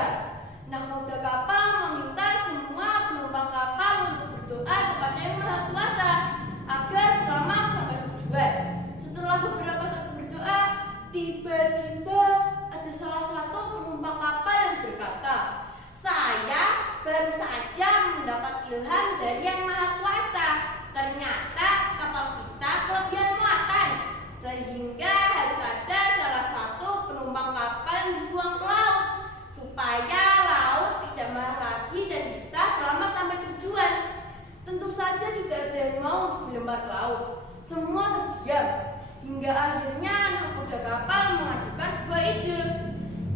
besar. Nahkoda kapal meminta semua penumpang kapal untuk berdoa kepada Yang Maha Kuasa agar selamat sampai tujuan. Setelah beberapa saat berdoa, tiba-tiba ada salah satu penumpang kapal yang berkata, "Saya baru saja mendapat ilham dari Yang Maha Kuasa. Ternyata kapal kita kelebihan muatan, sehingga harus ada salah satu penumpang kapal yang dibuang ke laut, supaya laut tidak marah lagi dan kita selamat sampai tujuan." Tentu saja tidak ada yang mau dilempar ke laut. Semua terdiam, hingga akhirnya nahkoda kapal mengajukan sebuah ide.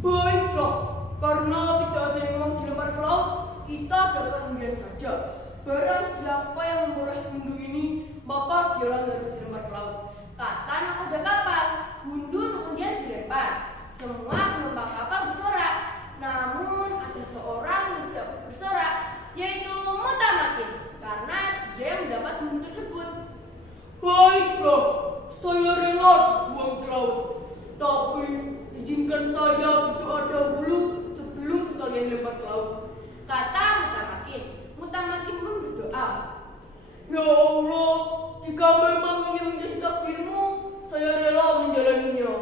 "Baiklah, karena tidak ada yang mau dilempar ke laut, kita adakan undian saja. Barang siapa yang memperoleh gundu ini, maka dialah harus dilempar ke laut," kata nahkoda kapal. Gundu kemudian dilempar. Semua penumpang kapal bersorak. Namun ada seorang yang tidak bersorak, yaitu Mutamakin, karena dia yang mendapat gundu tersebut. "Baiklah, saya rela dibuang ke laut. Tapi izinkan saya berdoa dahulu sebelum kalian lempar ke laut," kata Mutamakin. Mutamakin pun berdoa. "Ya Allah, jika memang ini menjadi takdirmu, saya rela menjalaninya.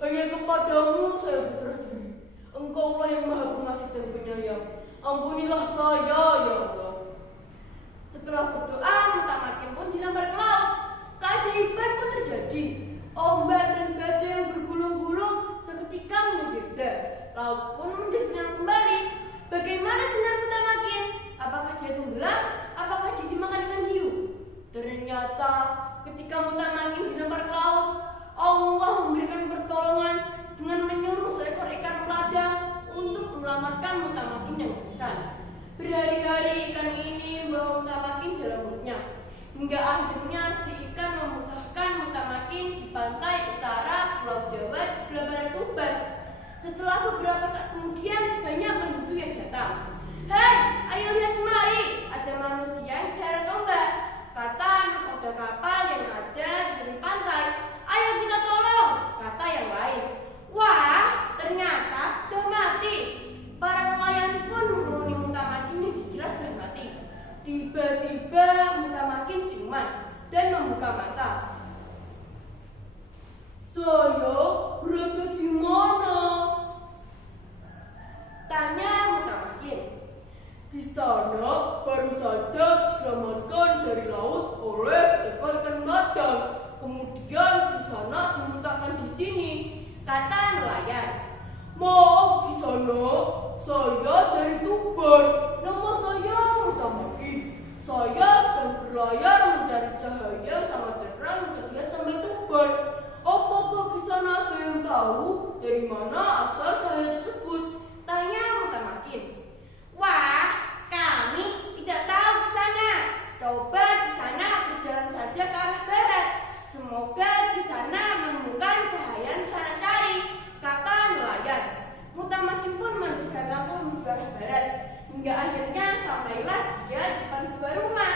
Hanya kepadamu saya berserah diri. Engkaulah yang Maha Pengasih dan Penyayang. Ampunilah saya, ya Allah." Setelah berdoa, Mutamakin pun dilempar ke laut. Keajaiban pun terjadi. Ombak dan badai yang bergulung-gulung seketika menjadi reda. Laut pun menjadi tenang kembali. Bagaimana dengan Mutamakin? Apakah dia tenggelam? Apakah dia dimakan ikan hiu? Ternyata ketika Mutamakin dilempar ke laut, Allah memberikan pertolongan dengan menyuruh seekor ikan peladang untuk menyelamatkan Mutamakin yang pingsan. Berhari-hari ikan ini membawa Mutamakin dalam mulutnya, hingga akhirnya si ikan memuntahkan Mutamakin di pantai utara Pulau Jawa di sebelah barat Tuban. Setelah beberapa saat kemudian, banyak penduduk yang datang. "Hei, ayo lihat kemari, ada manusia yang diseret ombak," kata nahkoda kapal yang ada di tepi pantai. "Ayo kita tolong," kata yang lain. Wah, ternyata sudah mati. Para nelayan pun menuruni Mutamakin yang dikira sudah mati. Tiba-tiba Mutamakin siuman dan membuka mata. "Saya berada di mana?" tanya Mutamakin. "Di sana baru saja diselamatkan dari laut oleh seekor ikan peladang. Kemudian di sana dimuntahkan di sini," kata nelayan. "Maaf di sana, saya dari Tuban. Nama saya Mutamakin. Saya sedang berlayar mencari cahaya yang sangat terang untuk lihat sampai Tuban. Apakah di sana ada yang tahu dari mana asal cahaya tersebut?" tanya Mutamakin. "Wah, kami tidak tahu di sana. Coba di sana berjalan saja ke arah barat. Semoga di sana menemukan cahaya yang sana cari," kata nelayan. Mutamakin pun meneruskan langkah menuju arah barat, hingga akhirnya sampailah dia di depan sebuah rumah.